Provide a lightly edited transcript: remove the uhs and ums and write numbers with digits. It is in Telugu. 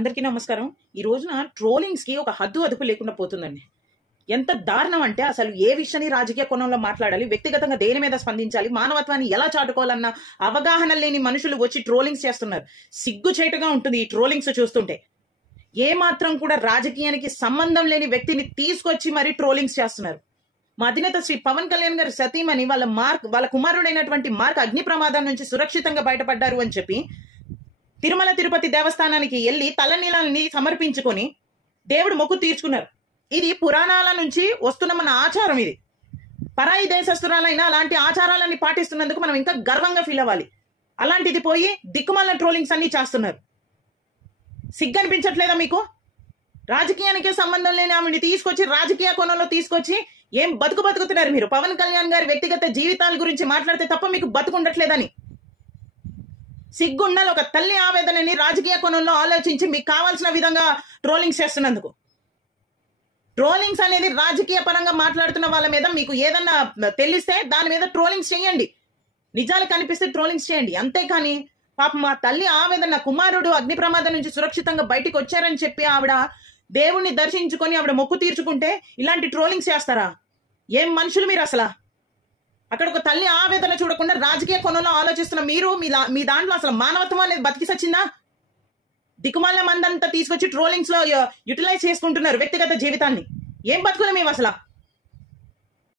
అందరికీ నమస్కారం. ఈ రోజున ట్రోలింగ్స్ కి ఒక హద్దు అదుపు లేకుండా పోతుందండి. ఎంత దారుణం అంటే అసలు ఏ విషయాన్ని రాజకీయ కోణంలో మాట్లాడాలి, వ్యక్తిగతంగా దేని మీద స్పందించాలి, మానవత్వాన్ని ఎలా చాటుకోవాలన్న అవగాహన లేని మనుషులు వచ్చి ట్రోలింగ్స్ చేస్తున్నారు. సిగ్గుచేటుగా ఉంటుంది ఈ ట్రోలింగ్స్ చూస్తుంటే. ఏ మాత్రం కూడా రాజకీయానికి సంబంధం లేని వ్యక్తిని తీసుకొచ్చి మరీ ట్రోలింగ్స్ చేస్తున్నారు. మా అధినేత శ్రీ పవన్ కళ్యాణ్ గారి సతీమణి వాళ్ళ కుమారుడైనటువంటి మార్క్ అగ్ని ప్రమాదం నుంచి సురక్షితంగా బయటపడ్డారు అని చెప్పి తిరుమల తిరుపతి దేవస్థానానికి వెళ్లి తలనీలాన్ని సమర్పించుకొని దేవుడు మొక్కు తీర్చుకున్నారు. ఇది పురాణాల నుంచి వస్తున్న మన ఆచారం. ఇది పరాయి దేశస్తురాలైనా అలాంటి ఆచారాలని పాటిస్తున్నందుకు మనం ఇంకా గర్వంగా ఫీల్ అవ్వాలి. అలాంటిది పోయి దిక్కుమాలిన ట్రోలింగ్స్ అన్ని చేస్తున్నారు. సిగ్గు అనిపించట్లేదా మీకు? రాజకీయానికి సంబంధం లేని ఆమెని తీసుకొచ్చి రాజకీయ కోణంలో తీసుకొచ్చి ఏం బతుకుతున్నారు మీరు? పవన్ కళ్యాణ్ గారి వ్యక్తిగత జీవితాల గురించి మాట్లాడితే తప్ప మీకు బతుకుండట్లేదని సిగ్గుండాలి. ఒక తల్లి ఆవేదనని రాజకీయ కోణంలో ఆలోచించి మీకు కావాల్సిన విధంగా ట్రోలింగ్స్ చేస్తున్నందుకు. ట్రోలింగ్స్ అనేది రాజకీయ పరంగా మాట్లాడుతున్న వాళ్ళ మీద మీకు ఏదన్నా తెలిస్తే దాని మీద ట్రోలింగ్స్ చేయండి. నిజాలు కనిపిస్తే ట్రోలింగ్స్ చేయండి. అంతేకాని పాపం మా తల్లి ఆవేదన, కుమారుడు అగ్ని ప్రమాదం నుంచి సురక్షితంగా బయటికి వచ్చారని చెప్పి ఆవిడ దేవుణ్ణి దర్శించుకొని ఆవిడ మొక్కు తీర్చుకుంటే ఇలాంటి ట్రోలింగ్స్ చేస్తారా? ఏం మనుషులు మీరు అసలు? అక్కడ ఒక తల్లి ఆవేదన చూడకుండా రాజకీయ కోణంలో ఆలోచిస్తున్న మీరు మీ దాంట్లో అసలు మానవత్వం అనేది బతికి సచ్చిందా? దిక్కుమాల మందంతా తీసుకొచ్చి ట్రోలింగ్స్ లో యూటిలైజ్ చేసుకుంటున్నారు వ్యక్తిగత జీవితాన్ని. ఏం బతుకులు మేము అసలు?